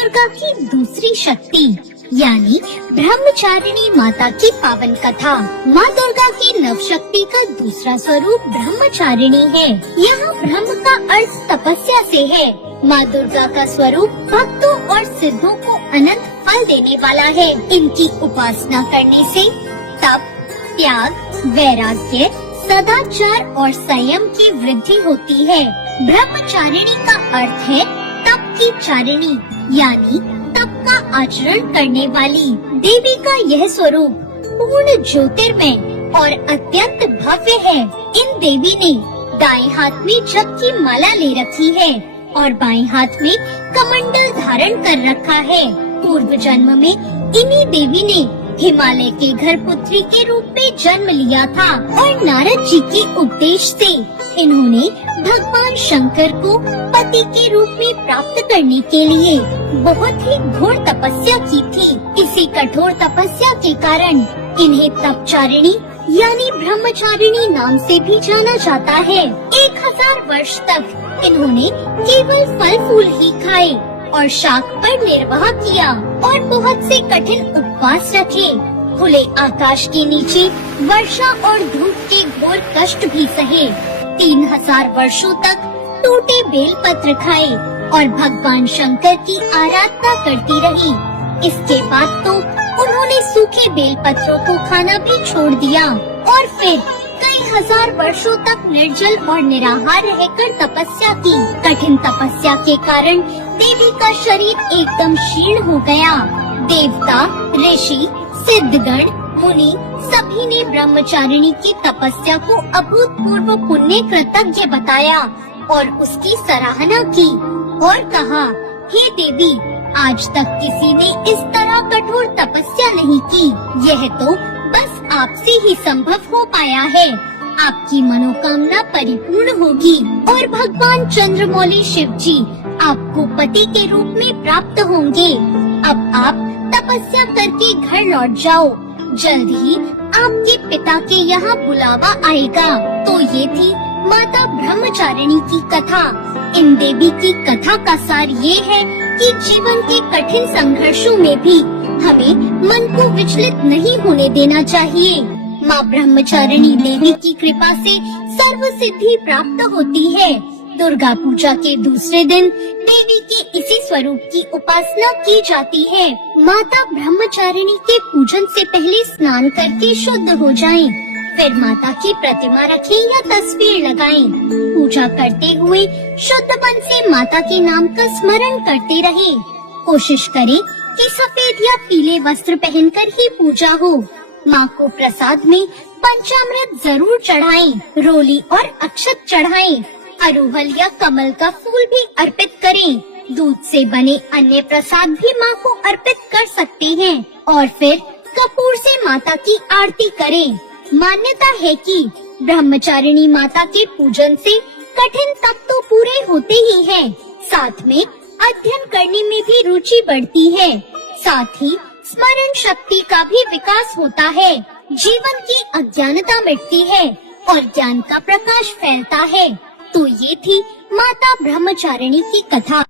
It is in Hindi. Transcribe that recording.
दुर्गा की दूसरी शक्ति यानी ब्रह्मचारिणी माता की पावन कथा। माँ दुर्गा की नव शक्ति का दूसरा स्वरूप ब्रह्मचारिणी है। यहाँ ब्रह्म का अर्थ तपस्या से है। माँ दुर्गा का स्वरूप भक्तों और सिद्धों को अनंत फल देने वाला है। इनकी उपासना करने से तप, त्याग, वैराग्य, सदाचार और संयम की वृद्धि होती है। ब्रह्मचारिणी का अर्थ है तप की चारिणी यानी तप का आचरण करने वाली। देवी का यह स्वरूप पूर्ण ज्योतिर्मय और अत्यंत भव्य है। इन देवी ने दाएं हाथ में जप की माला ले रखी है और बाएं हाथ में कमंडल धारण कर रखा है। पूर्व जन्म में इन्हीं देवी ने हिमालय के घर पुत्री के रूप में जन्म लिया था और नारद जी के उपदेश से इन्होंने भगवान शंकर को पति के रूप में प्राप्त करने के लिए बहुत ही घोर तपस्या की थी। इसी कठोर तपस्या के कारण इन्हें तपचारिणी यानी ब्रह्मचारिणी नाम से भी जाना जाता है। 1000 वर्ष तक इन्होंने केवल फल फूल ही खाए और शाक पर निर्वाह किया और बहुत से कठिन उपवास रखे। खुले आकाश के नीचे वर्षा और धूप के घोर कष्ट भी सहे। 3000 वर्षों तक टूटे बेल पत्र खाए और भगवान शंकर की आराधना करती रही। इसके बाद तो उन्होंने सूखे बेल पत्रों को खाना भी छोड़ दिया और फिर कई हजार वर्षों तक निर्जल और निराहार रहकर तपस्या की। कठिन तपस्या के कारण देवी का शरीर एकदम क्षीण हो गया। देवता, ऋषि, सिद्धगण, मुनि सभी ने ब्रह्मचारिणी की तपस्या को अभूतपूर्व पुण्य कृतज्ञ बताया और उसकी सराहना की और कहा, हे देवी, आज तक किसी ने इस तरह कठोर तपस्या नहीं की। यह तो बस आपसे ही संभव हो पाया है। आपकी मनोकामना परिपूर्ण होगी और भगवान चंद्रमौली शिव जी आपको पति के रूप में प्राप्त होंगे। अब आप तपस्या करके घर लौट जाओ। जल्द ही आपके पिता के यहाँ बुलावा आएगा। तो ये थी माता ब्रह्मचारिणी की कथा। इन देवी की कथा का सार ये है कि जीवन के कठिन संघर्षों में भी हमें मन को विचलित नहीं होने देना चाहिए। माँ ब्रह्मचारिणी देवी की कृपा से सर्व सिद्धि प्राप्त होती है। दुर्गा पूजा के दूसरे दिन देवी के इसी स्वरूप की उपासना की जाती है। माता ब्रह्मचारिणी के पूजन से पहले स्नान करके शुद्ध हो जाएं, फिर माता की प्रतिमा रखें या तस्वीर लगाएं। पूजा करते हुए शुद्ध मन से माता के नाम का स्मरण करते रहें। कोशिश करें कि सफेद या पीले वस्त्र पहनकर ही पूजा हो। माँ को प्रसाद में पंचामृत जरूर चढ़ाएं, रोली और अक्षत चढ़ाएं। अरुहल या कमल का फूल भी अर्पित करें। दूध से बने अन्य प्रसाद भी माँ को अर्पित कर सकते हैं और फिर कपूर से माता की आरती करें। मान्यता है कि ब्रह्मचारिणी माता के पूजन से कठिन तप तो पूरे होते ही हैं, साथ में अध्ययन करने में भी रुचि बढ़ती है। साथ ही स्मरण शक्ति का भी विकास होता है। जीवन की अज्ञानता मिटती है और ज्ञान का प्रकाश फैलता है। तो ये थी माता ब्रह्मचारिणी की कथा।